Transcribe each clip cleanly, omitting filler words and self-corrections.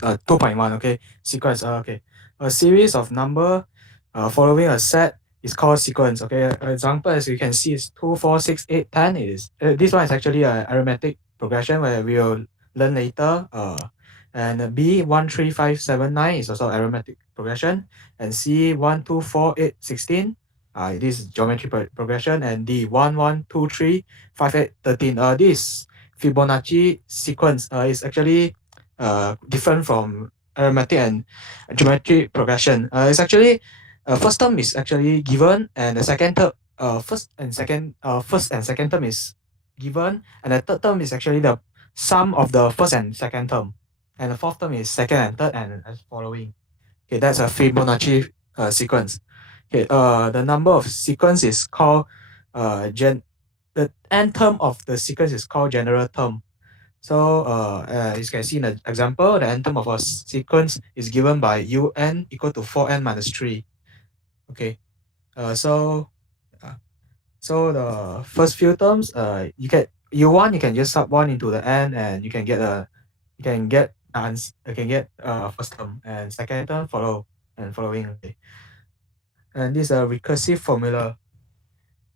2.1. Okay, sequence. Okay, a series of number following a set is called sequence. Okay, example as you can see is 2, 4, 6, 8, 10. Is this one is actually a arithmetic progression where we will learn later. And B 1, 3, 5, 7, 9 is also arithmetic progression, and C 1, 2, 4, 8, 16. This is geometry progression, and D 1, 1, 2, 3, 5, 8, 13. This Fibonacci sequence is actually different from arithmetic and geometry progression. It's actually first term is actually given, and the second term first and second term is given, and the third term is actually the sum of the first and second term, and the fourth term is second and third, and as following. Okay, that's a Fibonacci sequence. Okay, the number of sequence is called the end term of the sequence is called general term. So as you can see in the example, the end term of a sequence is given by un equal to 4n minus 3. Okay, uh, so uh, so the first few terms, you get u1, you can just sub 1 into the n, and you can get first term, and second term following. Okay, and this is a recursive formula.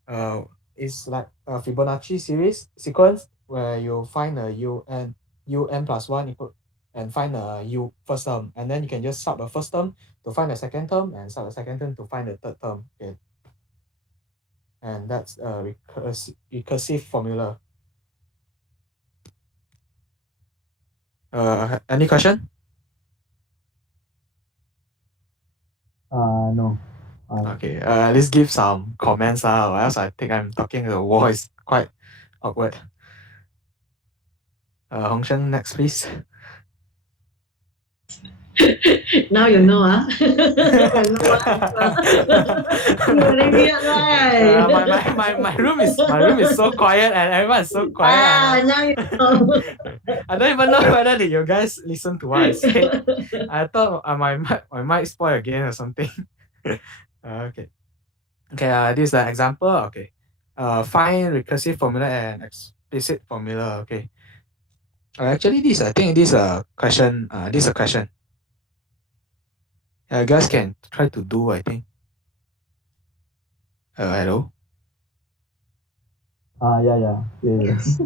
uh, is like a Fibonacci series sequence where you find a un plus 1 equal and find a u first term, and then you can just sub the first term to find the second term, and sub the second term to find the third term. Okay, and that's a recursive formula. Any question? No. Okay, let's give some comments, or else I think I'm talking to the wall. Is quite awkward. Hong Sheng, next please. Now you know, huh? I know what answer. Very weird, right? My room is so quiet, and everyone is so quiet, and Now you know. I don't even know whether did you guys listen to what I said. I thought my mic spoil again or something. Okay. Okay, this is the example. Okay. Find recursive formula and explicit formula. Okay. Actually, I think this is a question. This is a question. You guys can try to do, I think. Hello. Yeah, yeah. Yes.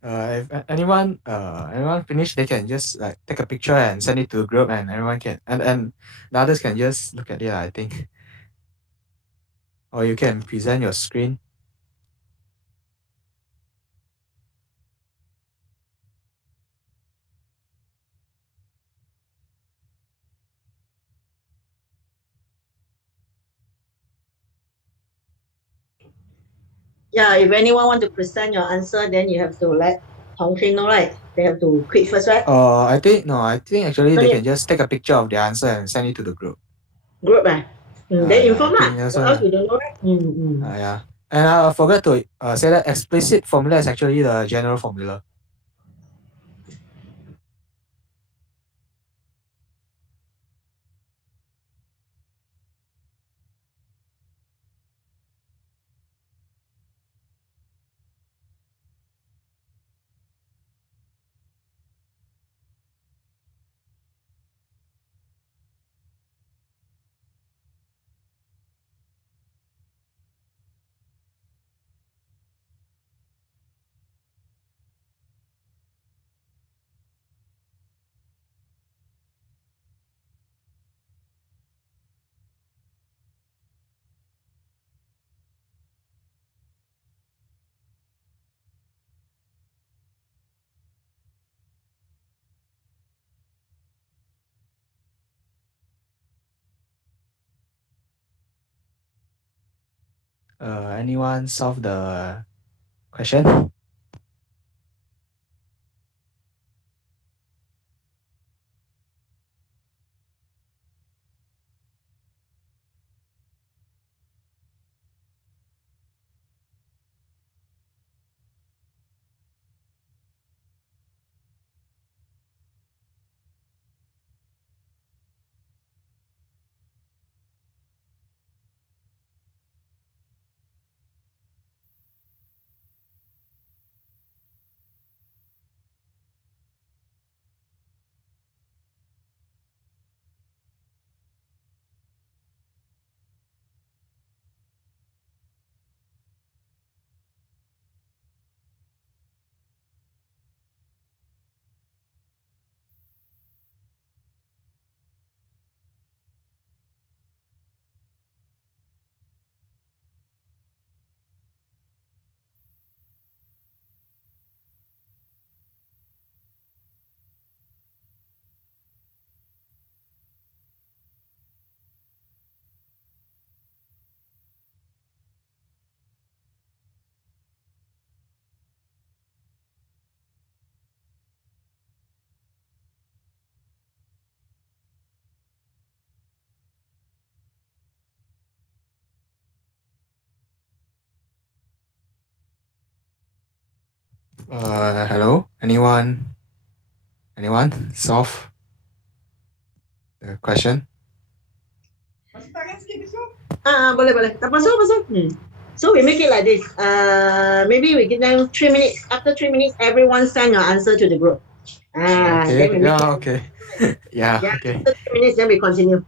If anyone finish, they can just like take a picture and send it to the group, and everyone can and the others can just look at it, I think. Or you can present your screen. Yeah, if anyone want to present your answer, then you have to let Hong Xin know, right? They have to quit first, right? I think no, I think actually No they need can just take a picture of their answer and send it to the group. group, ah. Then Yeah, I inform lah, think that's or else why. we don't know, right? Yeah. And I forgot to say that explicit formula is actually the general formula. Anyone solve the question? Hello? Anyone? Solve the question? Boleh, boleh. Tak pasal, pasal. So we make it like this. Maybe we give them 3 minutes. After 3 minutes, everyone send your answer to the group. Then Okay, we make it yeah, like okay. this. Yeah, Yeah, okay. after 3 minutes, then we continue.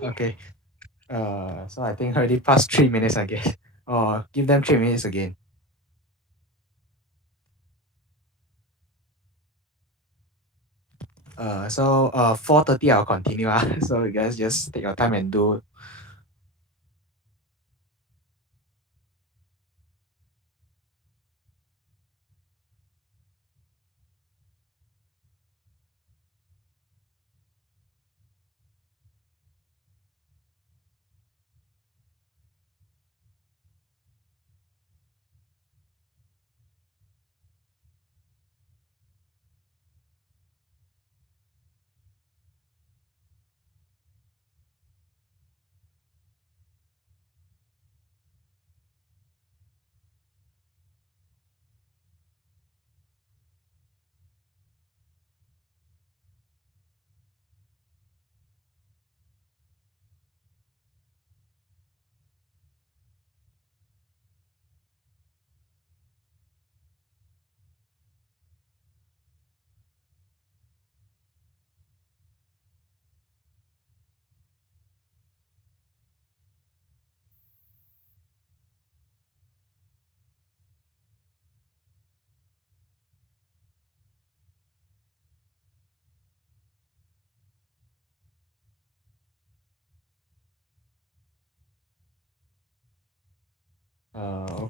Okay. So I think already past 3 minutes, I guess. Or give them 3 minutes again. So 4:30 I'll continue. So you guys just take your time and do.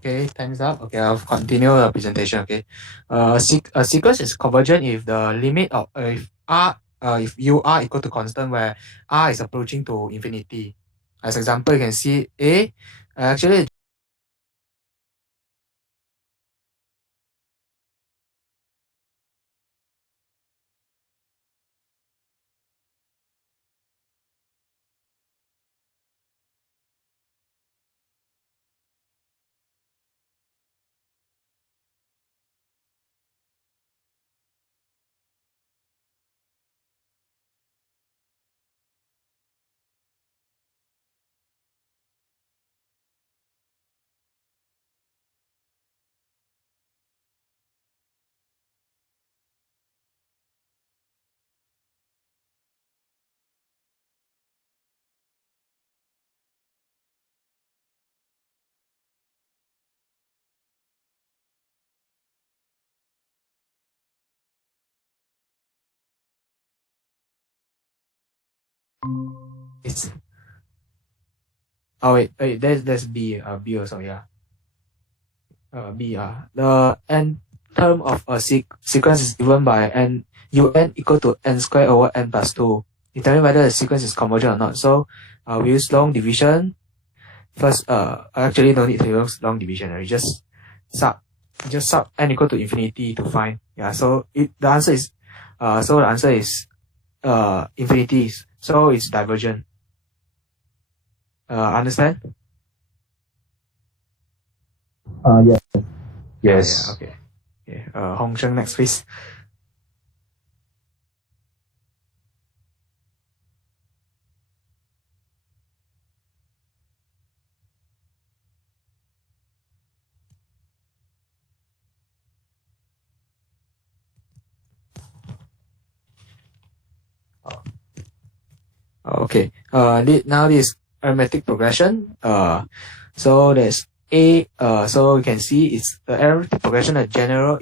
Okay, time's up. Okay, I'll continue the presentation. Okay, a sequence is convergent if the limit of if u r equal to constant where r is approaching to infinity. As example, you can see a actually it's wait, there's b b also, yeah. B the n term of a sequence is given by un equal to n squared over n plus 2. Determine whether the sequence is convergent or not. So we use long division. First, actually no need to use long division. We sub sub n equal to infinity to find. Yeah, so the answer is infinity. So it's divergent. Understand? Yes. Yeah, Yes. okay. Okay. Hong Sheng next, please. Okay. Now this aromatic progression. So there's A. So you can see it's the aromatic progression. A general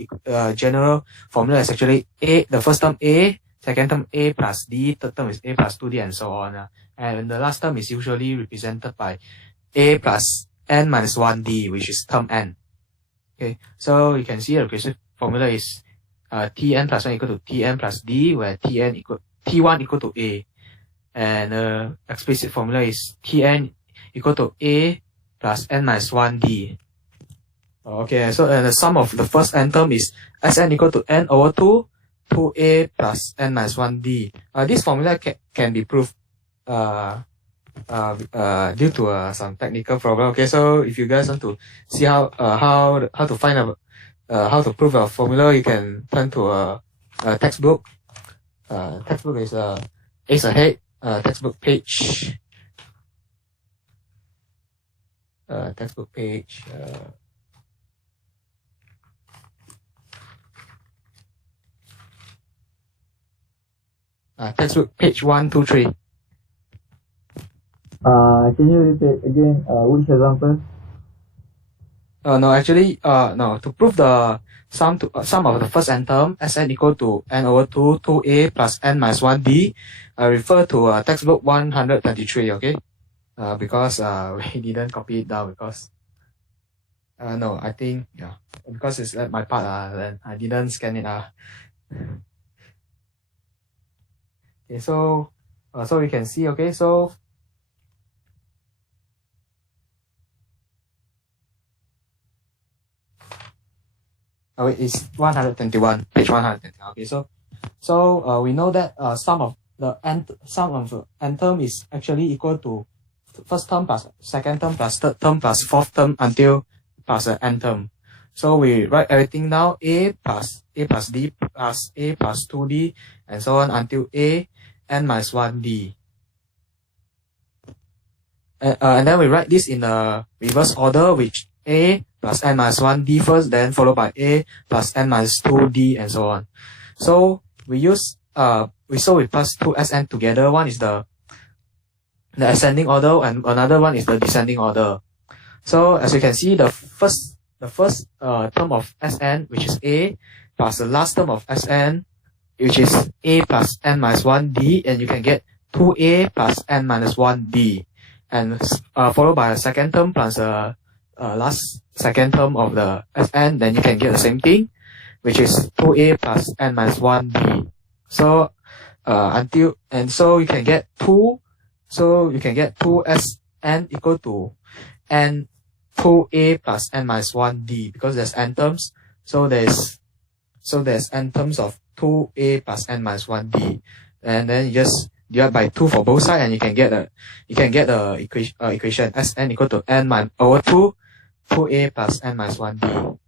formula is actually A. The first term A, second term A plus D, third term is A plus 2D, and so on. And the last term is usually represented by A plus n minus 1D, which is term n. Okay. So you can see the recursive formula is Tn plus 1 equal to Tn plus D, where T1 equal to A. And explicit formula is Tn equal to A plus n minus 1D. Okay, so the sum of the first n term is Sn equal to n over 2a plus n minus 1D. This formula can be proved due to some technical problem. Okay, so if you guys want to see how to find how to prove a formula, you can turn to a textbook. Textbook is Ace Ahead, textbook page. Textbook page. Textbook page 123. Can you repeat again which example? No, actually, no. To prove the sum of the first n term, Sn equal to n over 2, 2a plus n minus 1d, I refer to textbook 123, okay? Because we didn't copy it down because, no, I think, yeah, because it's at my part, then I didn't scan it. Okay, so we can see, okay, so wait, it's 121, page 121. Okay, so we know that sum of the n term is actually equal to first term plus second term plus third term plus fourth term until plus the n term. So we write everything now: a plus d plus a plus 2d and so on until a n minus 1d. And then we write this in a reverse order, which a plus n minus 1d first, then followed by a plus n minus 2d and so on. So we use we plus 2Sn together. One is the ascending order and another one is the descending order. So as you can see, the first term of Sn, which is a, plus the last term of Sn, which is a plus n minus 1d, and you can get 2a plus n minus 1d, and followed by a second term plus the last second term of the Sn, then you can get the same thing, which is 2a plus n minus 1d. So so you can get 2Sn equal to n 2a plus n minus 1d, because there's n terms, so there's n terms of 2a plus n minus 1d, and then you just divide by 2 for both sides, and you can get the equation Sn equal to n over 2a plus n minus 1d.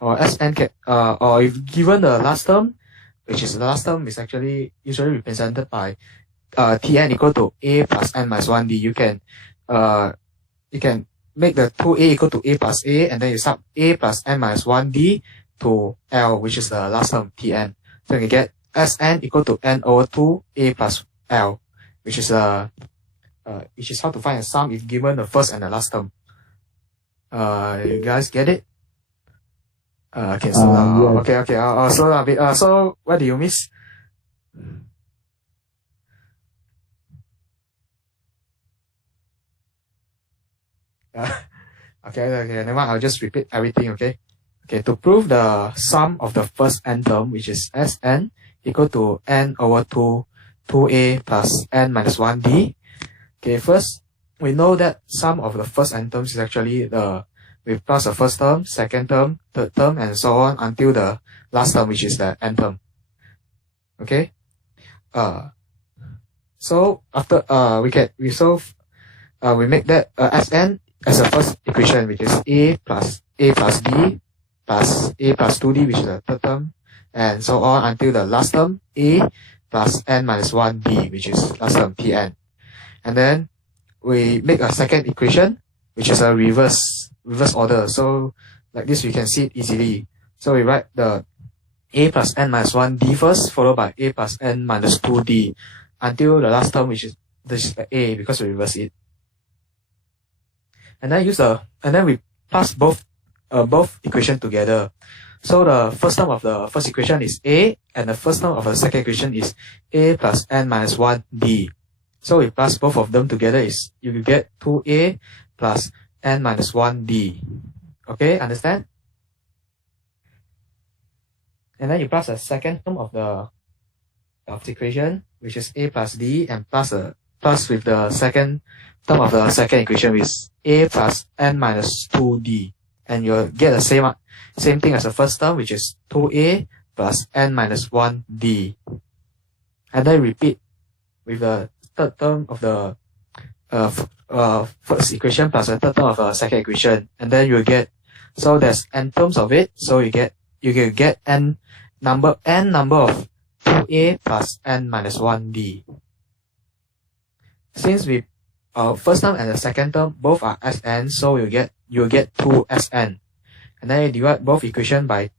Or Sn can or if given the last term, which is the last term is actually usually represented by Tn equal to a plus n minus 1d, you can make the 2a equal to a plus a, and then you sub a plus n minus 1d to L, which is the last term, Tn. So you can get Sn equal to n over 2a plus L, which is how to find a sum if given the first and the last term. You guys get it? Okay, so Yes. okay, I'll slow down a bit. So what do you miss? Okay, never mind, I'll just repeat everything, okay? Okay, to prove the sum of the first n term, which is Sn, equal to n over 2a plus n minus 1d. Okay, first, we know that sum of the first n terms is actually we plus the first term, second term, third term, and so on until the last term, which is the n term. Okay? So after we make that Sn as a first equation, which is a plus d plus a plus 2d, which is the third term, and so on until the last term, a plus n minus 1d, which is last term, Tn. And then we make a second equation, which is a reverse order. So like this, we can see it easily. So we write the a plus n minus 1d first, followed by a plus n minus 2d, until the last term, which is this a, because we reverse it. And then we plus both equations together. So the first term of the first equation is a, and the first term of the second equation is a plus n minus 1d. So we plus both of them together, you will get 2a plus n minus 1d. Okay, understand? And then you plus the second term of the equation, which is a plus d, and plus with the second term of the second equation, which is a plus n minus 2d. And you'll get the same thing as the first term, which is 2a plus n minus 1d. And then repeat with the third term of the first equation plus the third term of the second equation, and then you'll get So there's n terms of it. So you can get n number of 2a plus n minus 1d. Since we first term and the second term both are Sn, so you get 2Sn. And then you divide both equation by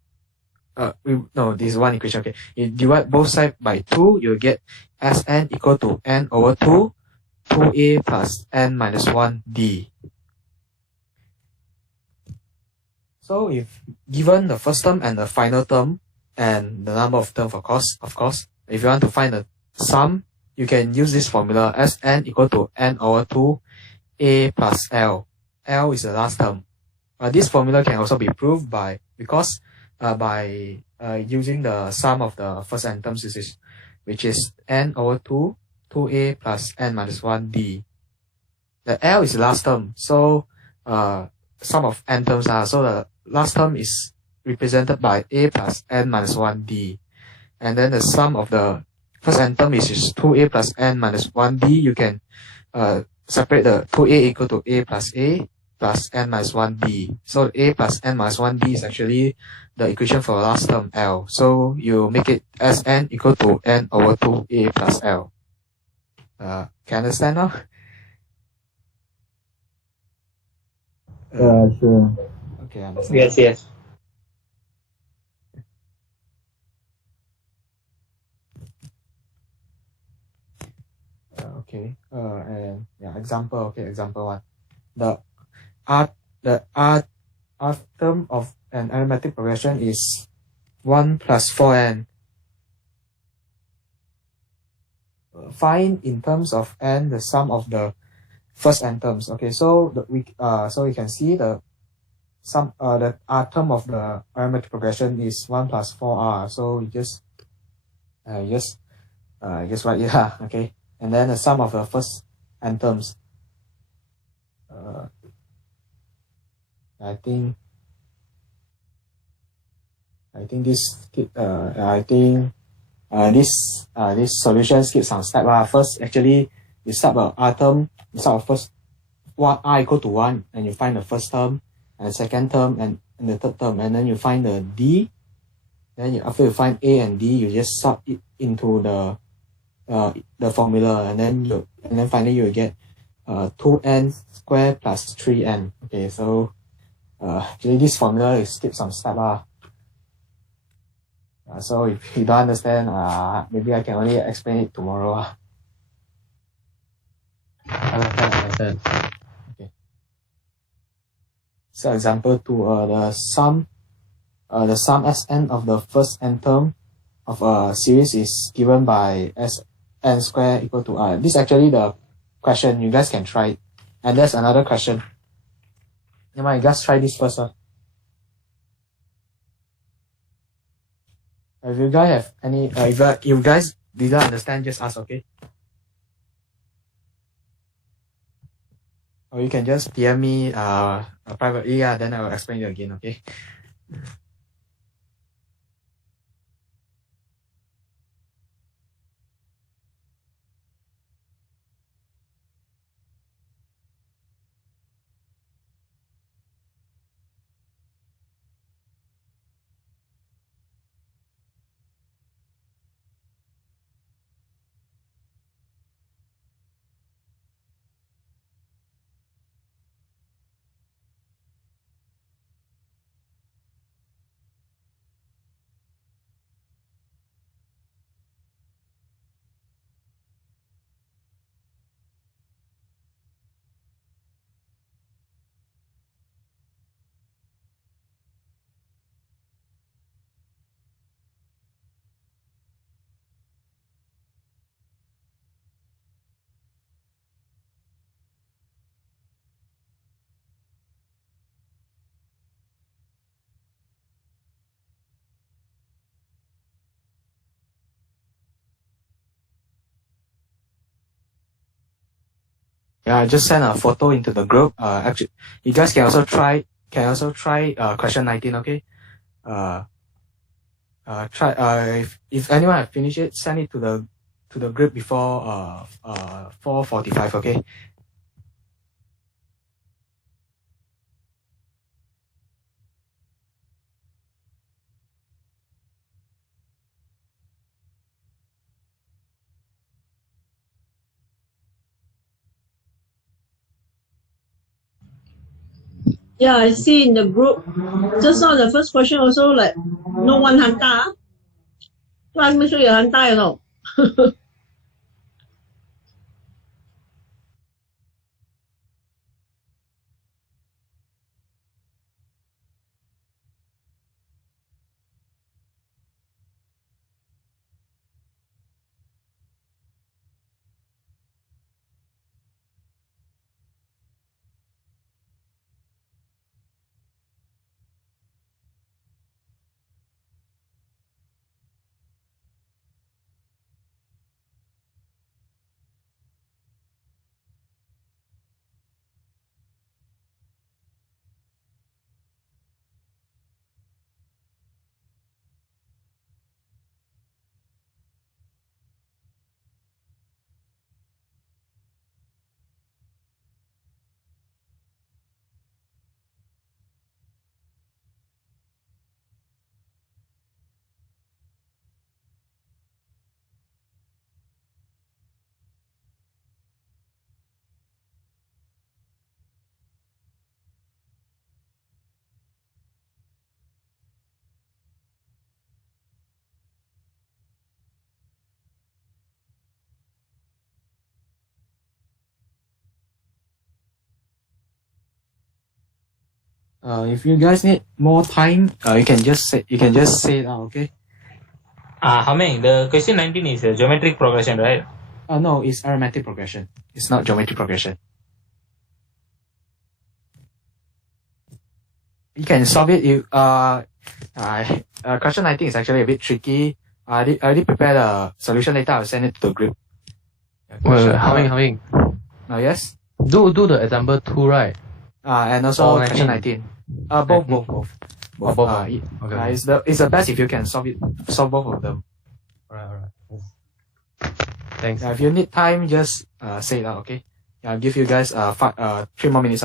this is one equation, okay. You divide both sides by 2, you get Sn equal to n over 2a plus n minus 1d. So if given the first term and the final term and the number of terms, of course, if you want to find the sum, you can use this formula Sn equal to n over 2a plus l. L is the last term. This formula can also be proved by using the sum of the first n terms, which is n over 2a plus n minus 1d. The L is the last term, so sum of n terms are, so the last term is represented by a plus n minus 1d. And then the sum of the first n term is 2a plus n minus 1d. You can separate the 2a equal to a plus n minus 1d. So a plus n minus 1d is actually the equation for the last term L. So you make it Sn equal to n over 2a plus L. Can you understand now? Sure. Okay, I understand. Yes. Okay. And yeah, example one. The R term of an arithmetic progression is 1 plus 4n. Find in terms of n the sum of the first n terms. Okay, so we can see the sum the R term of the arithmetic progression is 1 plus 4r. So we just write it here. Okay, and then the sum of the first n terms. This solution skips some step. First, actually, you start with R term. You start with first r equal to 1, and you find the first term and the second term and the third term, and then you find the d. Then after you find a and d, you just sub it into the formula, and then finally you get 2n squared plus 3n. Okay, so actually this formula is skip some step. So if you don't understand, maybe I can only explain it tomorrow. Understand. Okay. So example 2, the sum Sn of the first n term of a series is given by Sn squared equal to r. This is actually the question. You guys can try it. And there's another question. Never mind, you guys try this first. If you guys have any, if you guys didn't understand, just ask, okay? Or you can just DM me privately, then I will explain it again, okay? Yeah, I just send a photo into the group. Actually, you guys can also try question 19, okay? If anyone have finished it, send it to the group before 4:45, okay? Yeah, I see in the group. Just now the first question also like no one hantar. So I make sure you hantar, you know. If you guys need more time, you can just say it out, okay? How many? The question 19 is a geometric progression, right? No, it's aromatic progression. It's not geometric progression. You can solve it. Question 19 is actually a bit tricky. I already prepared a solution later. I'll send it to the group. Wait, how many? Yes. Do the example 2, right? And also Or question 19. 19. Both. Both, Okay. It's the best if you can solve both of them. Alright. Thanks. If you need time, just say it out, okay? I'll give you guys 3 more minutes.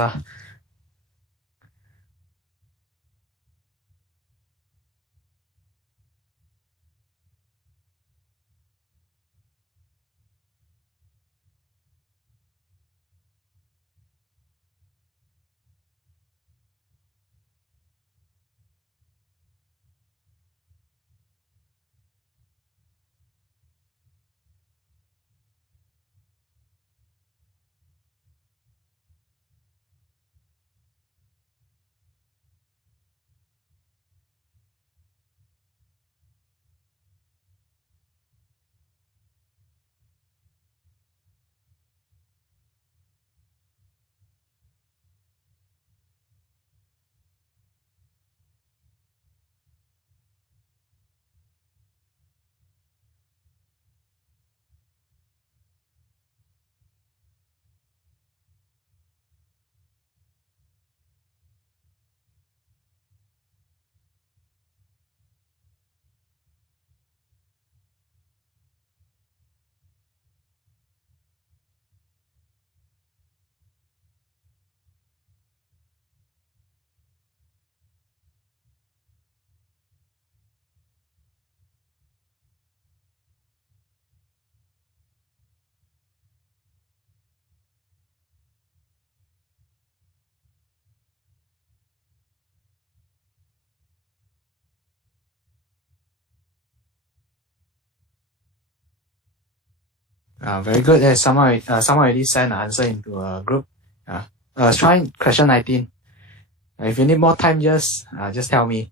Very good. Someone already sent an answer into a group. Try question 19. If you need more time, just tell me.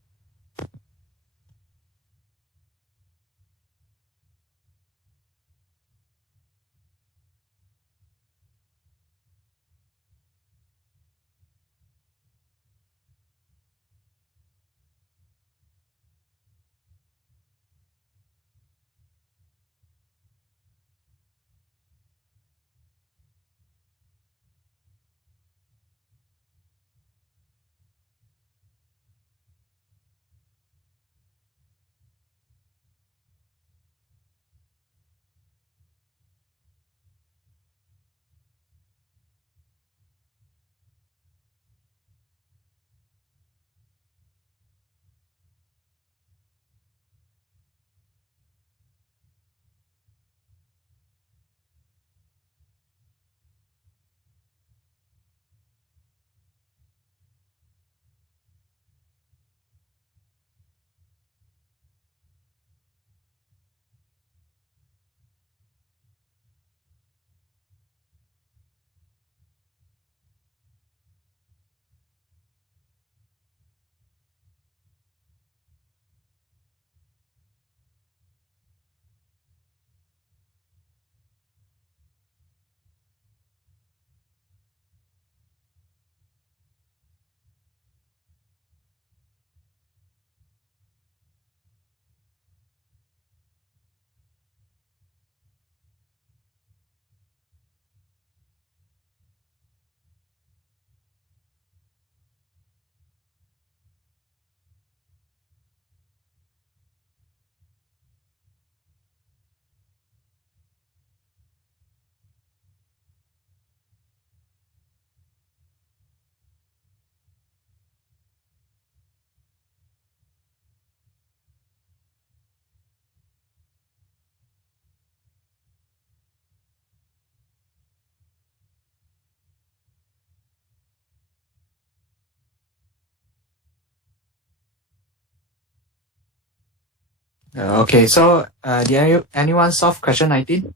Okay, so did anyone solve question 19?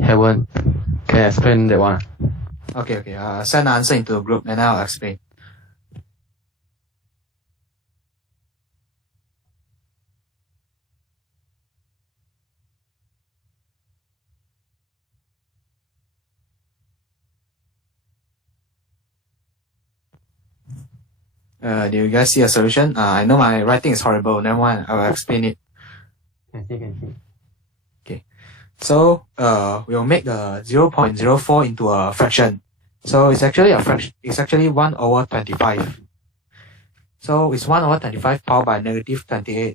Haven't. Can you explain that one? Okay, send the answer into a group and I'll explain. Do you guys see a solution? I know my writing is horrible. Never mind, I will explain it. Can see. So we'll make the 0.04 into a fraction. So it's actually a fraction. It's actually 1 over 25. So it's 1 over 25 powered by negative 28.